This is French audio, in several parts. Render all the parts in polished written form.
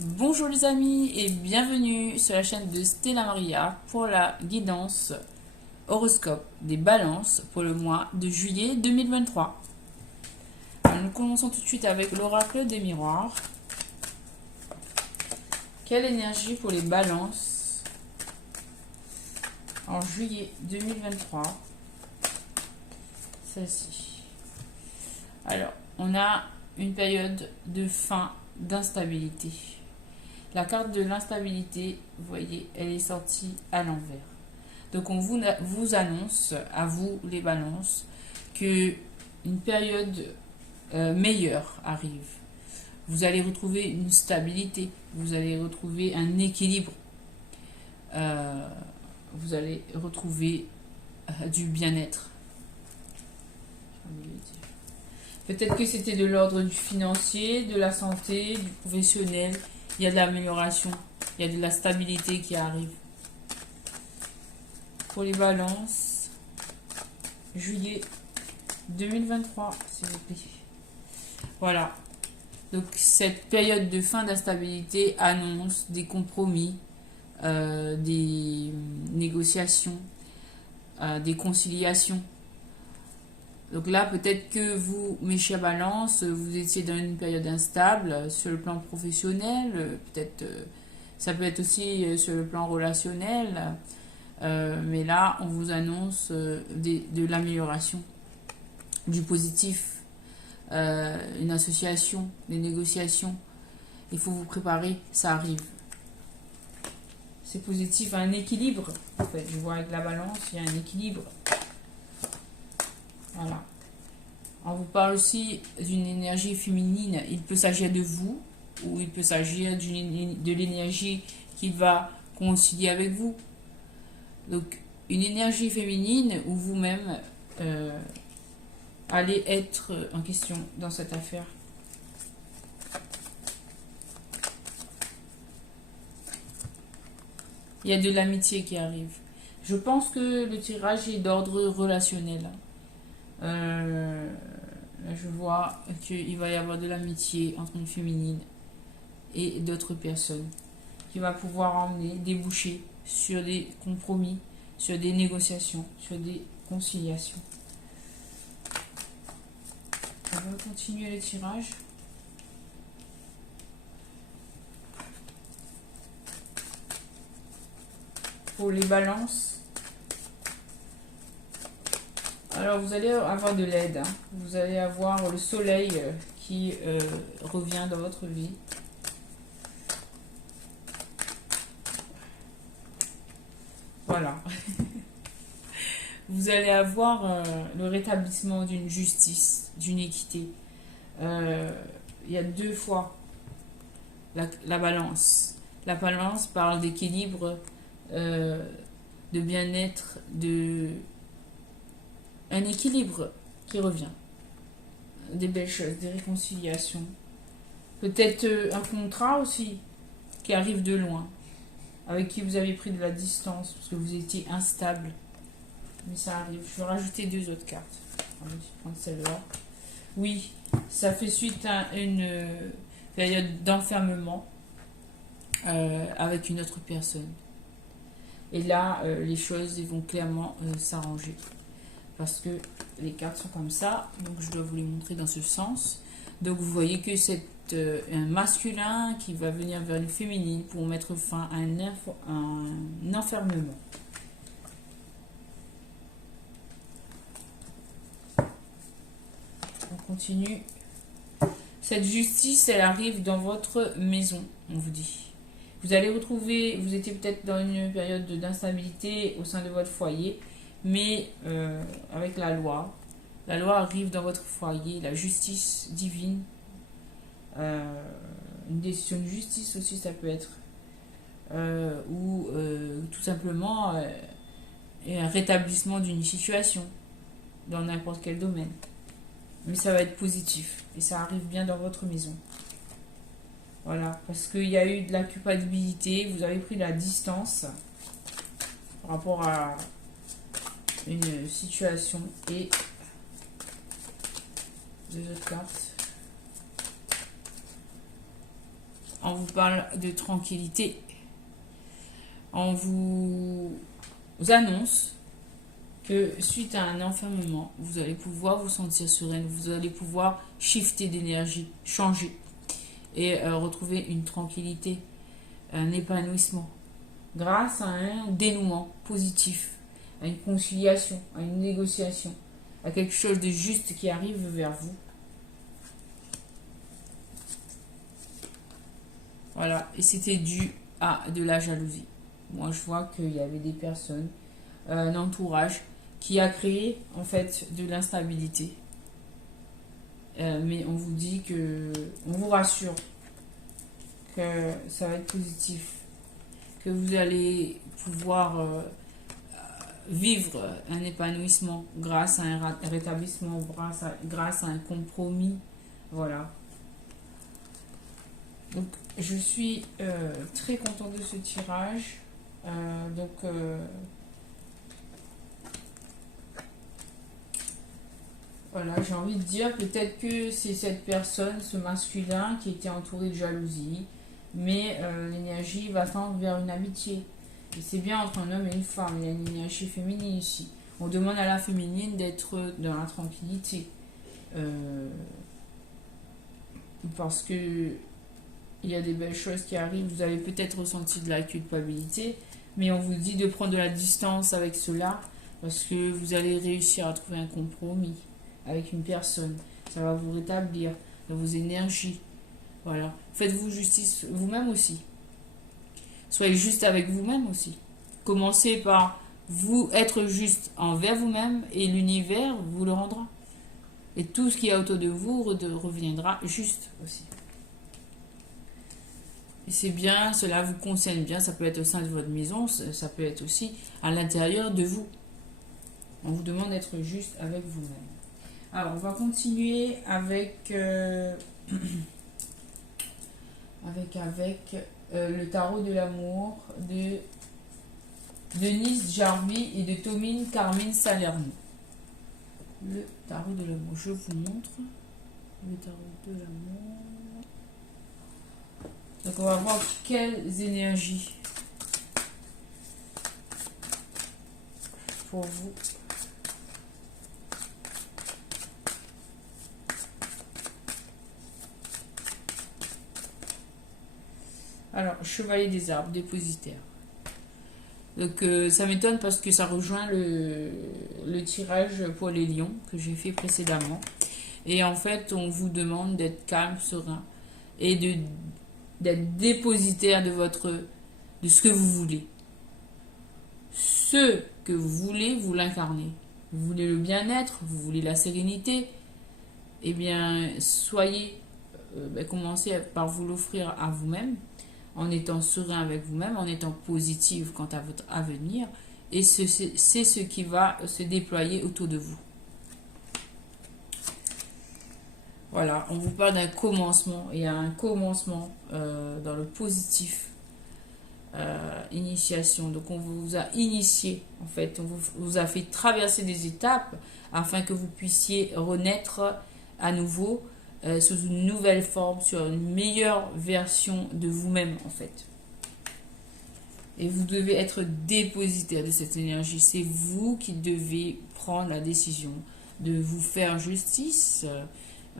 Bonjour les amis et bienvenue sur la chaîne de Stella Maria pour la guidance horoscope des balances pour le mois de juillet 2023. Alors, nous commençons tout de suite avec l'oracle des miroirs. Quelle énergie pour les balances en juillet 2023? Celle-ci. Alors, on a une période de fin d'instabilité. La carte de l'instabilité, vous voyez, elle est sortie à l'envers. Donc on vous annonce, à vous les balances, que une période meilleure arrive. Vous allez retrouver une stabilité, vous allez retrouver un équilibre, vous allez retrouver du bien-être. Peut-être que c'était de l'ordre du financier, de la santé, du professionnel. Il y a de l'amélioration, il y a de la stabilité qui arrive. Pour les balances, juillet 2023, s'il vous plaît. Voilà. Donc cette période de fin d'instabilité annonce des compromis, des négociations, des conciliations. Donc là, peut-être que vous, mes chers balances, vous étiez dans une période instable sur le plan professionnel, peut-être ça peut être aussi sur le plan relationnel, mais là, on vous annonce de l'amélioration, du positif, une association, des négociations. Il faut vous préparer, ça arrive. C'est positif, un équilibre. En fait, je vois avec la balance, il y a un équilibre. Voilà. On vous parle aussi d'une énergie féminine. Il peut s'agir de vous ou il peut s'agir de l'énergie qui va concilier avec vous. Donc, une énergie féminine où vous-même allez être en question dans cette affaire. Il y a de l'amitié qui arrive. Je pense que le tirage est d'ordre relationnel. Je vois qu'il va y avoir de l'amitié entre une féminine et d'autres personnes qui va pouvoir emmener, déboucher sur des compromis, sur des négociations, sur des conciliations. On va continuer le tirage. Pour les balances, alors vous allez avoir de l'aide, hein. Vous allez avoir le soleil qui revient dans votre vie. Voilà. Vous allez avoir le rétablissement d'une justice, d'une équité. Il y a deux fois la balance. La balance parle d'équilibre, de bien-être, un équilibre qui revient. Des belles choses, des réconciliations. Peut-être un contrat aussi qui arrive de loin, avec qui vous avez pris de la distance parce que vous étiez instable. Mais ça arrive. Je vais rajouter deux autres cartes. Je vais prendre celle-là. Oui, ça fait suite à une période d'enfermement avec une autre personne. Et là, les choses vont clairement s'arranger. Parce que les cartes sont comme ça, donc je dois vous les montrer dans ce sens. Donc vous voyez que c'est un masculin qui va venir vers une féminine pour mettre fin à un enfermement. On continue. Cette justice, elle arrive dans votre maison, on vous dit. Vous allez retrouver, vous étiez peut-être dans une période d'instabilité au sein de votre foyer, mais avec la loi arrive dans votre foyer, la justice divine, une décision de justice aussi ça peut être, ou tout simplement un rétablissement d'une situation dans n'importe quel domaine. Mais ça va être positif et ça arrive bien dans votre maison. Voilà, parce qu'il y a eu de la culpabilité, vous avez pris de la distance par rapport à une situation et deux autres cartes. on vous parle de tranquillité. On vous annonce que suite à un enfermement, vous allez pouvoir vous sentir sereine, vous allez pouvoir shifter d'énergie, changer et retrouver une tranquillité, un épanouissement grâce à un dénouement positif, à une conciliation, à une négociation, à quelque chose de juste qui arrive vers vous. Voilà, et c'était dû à de la jalousie. Moi, je vois qu'il y avait des personnes, un entourage qui a créé en fait de l'instabilité. Mais on vous dit que, on vous rassure que ça va être positif, que vous allez pouvoir vivre un épanouissement grâce à un rétablissement, grâce à un compromis. Voilà. Donc, je suis très contente de ce tirage. Voilà, j'ai envie de dire peut-être que c'est cette personne, ce masculin qui était entouré de jalousie, mais l'énergie va tendre vers une amitié. Et c'est bien entre un homme et une femme, il y a une énergie féminine ici. On demande à la féminine d'être dans la tranquillité. Parce que il y a des belles choses qui arrivent, vous avez peut-être ressenti de la culpabilité, mais on vous dit de prendre de la distance avec cela, parce que vous allez réussir à trouver un compromis avec une personne. Ça va vous rétablir dans vos énergies. Voilà. Faites-vous justice vous-même aussi. Soyez juste avec vous-même aussi. Commencez par vous être juste envers vous-même et l'univers vous le rendra. Et tout ce qui est autour de vous reviendra juste aussi. Et c'est bien, cela vous concerne bien, ça peut être au sein de votre maison, ça peut être aussi à l'intérieur de vous. On vous demande d'être juste avec vous-même. Alors, on va continuer avec, le tarot de l'amour de Denise Jarvi et de Tomine Carmine Salerno. Le tarot de l'amour, je vous montre. Le tarot de l'amour. Donc, on va voir quelles énergies pour vous. Alors, chevalier des arbres, dépositaire. Donc, ça m'étonne parce que ça rejoint le tirage pour les lions que j'ai fait précédemment. Et en fait, on vous demande d'être calme, serein et d'être dépositaire de ce que vous voulez. Ce que vous voulez, vous l'incarnez. Vous voulez le bien-être, vous voulez la sérénité. Eh bien, commencez par vous l'offrir à vous-même, en étant serein avec vous-même, en étant positif quant à votre avenir. Et c'est ce qui va se déployer autour de vous. Voilà, on vous parle d'un commencement. Il y a un commencement dans le positif. Initiation. Donc, on vous a initié, en fait. On vous a fait traverser des étapes afin que vous puissiez renaître à nouveau sous une nouvelle forme, sur une meilleure version de vous-même, en fait. Et vous devez être dépositaire de cette énergie. C'est vous qui devez prendre la décision de vous faire justice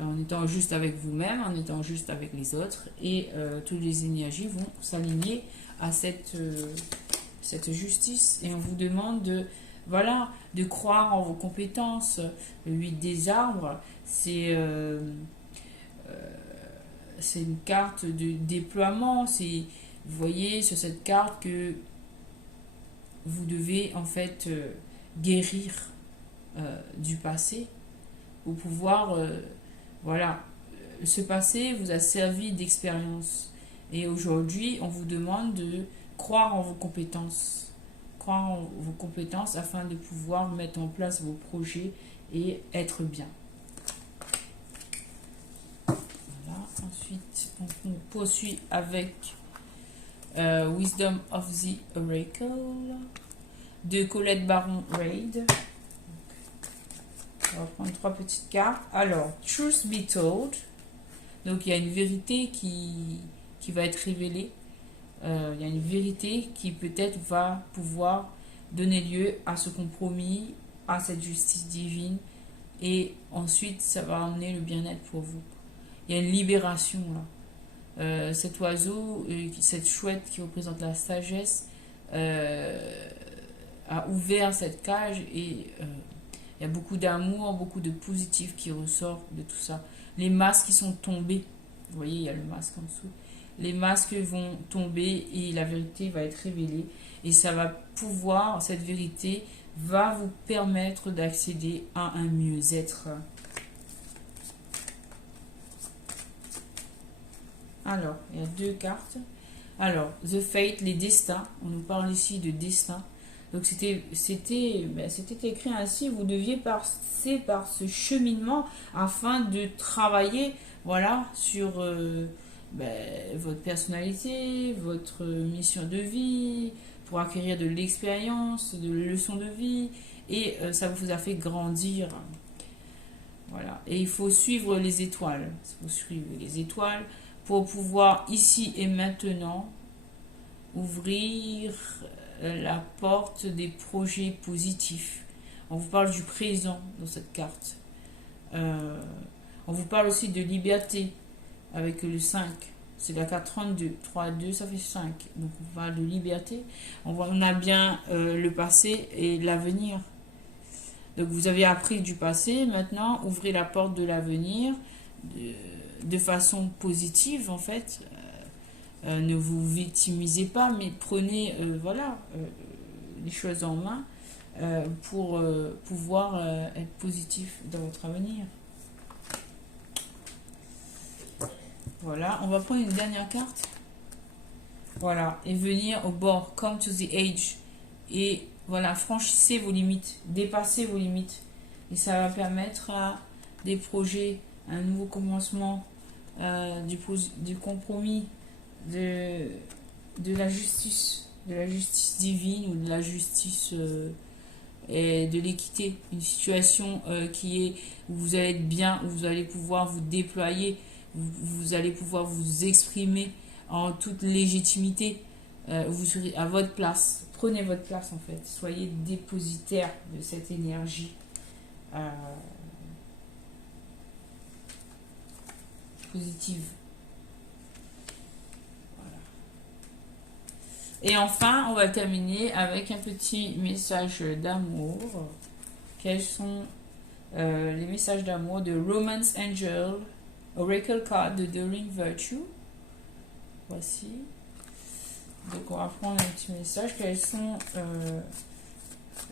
en étant juste avec vous-même, en étant juste avec les autres. Et toutes les énergies vont s'aligner à cette justice. Et on vous demande de croire en vos compétences. Le 8 des arbres, c'est une carte de déploiement. Vous voyez sur cette carte que vous devez en fait guérir du passé pour pouvoir ce passé vous a servi d'expérience, et aujourd'hui on vous demande de croire en vos compétences, afin de pouvoir mettre en place vos projets et être bien. Voilà. Ensuite on poursuit avec Wisdom of the Oracle de Colette Baron-Reid. On va prendre 3 petites cartes. Alors, Truth Be Told. Donc, il y a une vérité qui qui va être révélée. Il y a une vérité qui peut-être va pouvoir donner lieu à ce compromis, à cette justice divine. Et ensuite, ça va amener le bien-être pour vous. Il y a une libération là. Cet oiseau, cette chouette qui représente la sagesse, a ouvert cette cage et il y a beaucoup d'amour, beaucoup de positif qui ressort de tout ça. Les masques qui sont tombés, vous voyez, il y a le masque en dessous. Les masques vont tomber et la vérité va être révélée. Et ça va pouvoir, cette vérité va vous permettre d'accéder à un mieux-être. Alors, il y a 2 cartes. Alors, The Fate, les destins. On nous parle ici de destin. Donc, c'était écrit ainsi. Vous deviez passer par ce cheminement afin de travailler, voilà, sur votre personnalité, votre mission de vie, pour acquérir de l'expérience, de leçons de vie. Et ça vous a fait grandir. Voilà. Et il faut suivre les étoiles. Il faut suivre les étoiles pour pouvoir ici et maintenant ouvrir la porte des projets positifs. On vous parle du présent dans cette carte. On vous parle aussi de liberté avec le 5. C'est la carte 32. 3, 2, ça fait 5. Donc on parle de liberté. On a bien le passé et l'avenir. Donc vous avez appris du passé. Maintenant, ouvrez la porte de l'avenir de façon positive en fait. Ne vous victimisez pas, mais prenez les choses en main pour pouvoir être positif dans votre avenir. Voilà, on va prendre une dernière carte. Voilà, et venir au bord, come to the edge. Et voilà, franchissez vos limites, dépassez vos limites. Et ça va permettre à des projets, un nouveau commencement, du compromis, de la justice divine ou de la justice et de l'équité. Une situation qui est où vous allez être bien, où vous allez pouvoir vous déployer, vous allez pouvoir vous exprimer en toute légitimité. Vous serez à votre place. Prenez votre place en fait. Soyez dépositaire de cette énergie. Positive. Voilà. Et enfin, on va terminer avec un petit message d'amour. Quels sont les messages d'amour de Romance Angel, Oracle Card de Daring Virtue? Voici. Donc on va prendre un petit message. Quels sont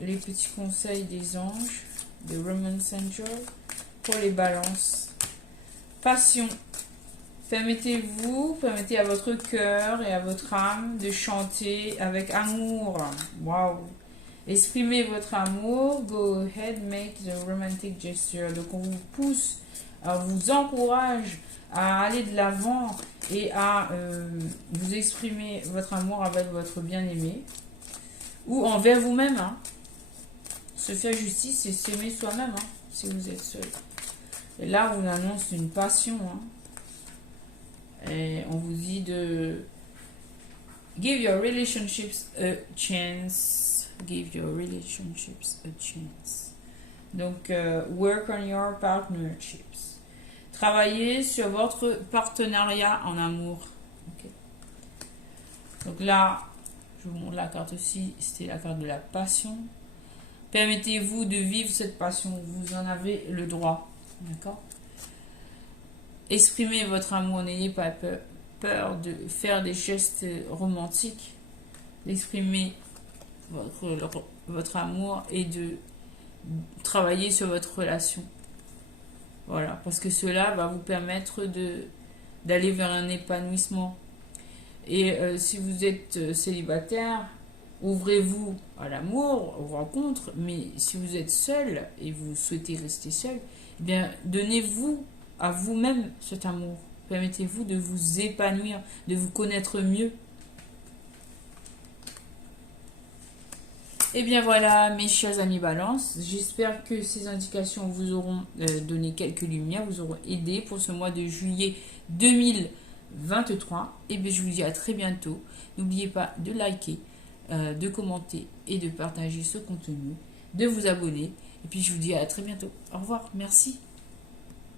les petits conseils des anges de Romance Angel pour les balances? Passion. Permettez à votre cœur et à votre âme de chanter avec amour. Waouh! Exprimez votre amour. Go ahead, make the romantic gesture. Donc on vous pousse, on vous encourage à aller de l'avant et à vous exprimer votre amour avec votre bien-aimé ou envers vous-même. Hein. Se faire justice, c'est s'aimer soi-même hein, si vous êtes seul. Et là, on annonce une passion. Hein. Et on vous dit de give your relationships a chance. Give your relationships a chance. Donc, work on your partnerships. Travaillez sur votre partenariat en amour. Okay. Donc là, je vous montre la carte aussi. C'était la carte de la passion. Permettez-vous de vivre cette passion. Vous en avez le droit. D'accord ? Exprimez votre amour. N'ayez pas peur de faire des gestes romantiques. D'exprimer votre amour et de travailler sur votre relation. Voilà, parce que cela va vous permettre d'aller vers un épanouissement. Et si vous êtes célibataire, ouvrez-vous à l'amour, aux rencontres, mais si vous êtes seul et vous souhaitez rester seul, eh bien, donnez-vous à vous-même cet amour. Permettez-vous de vous épanouir, de vous connaître mieux. Et bien voilà, mes chers amis Balance, j'espère que ces indications vous auront donné quelques lumières, vous auront aidé pour ce mois de juillet 2023. 2023. Et bien je vous dis à très bientôt. N'oubliez pas de liker, de commenter et de partager ce contenu, de vous abonner. Et puis je vous dis à très bientôt. Au revoir, merci.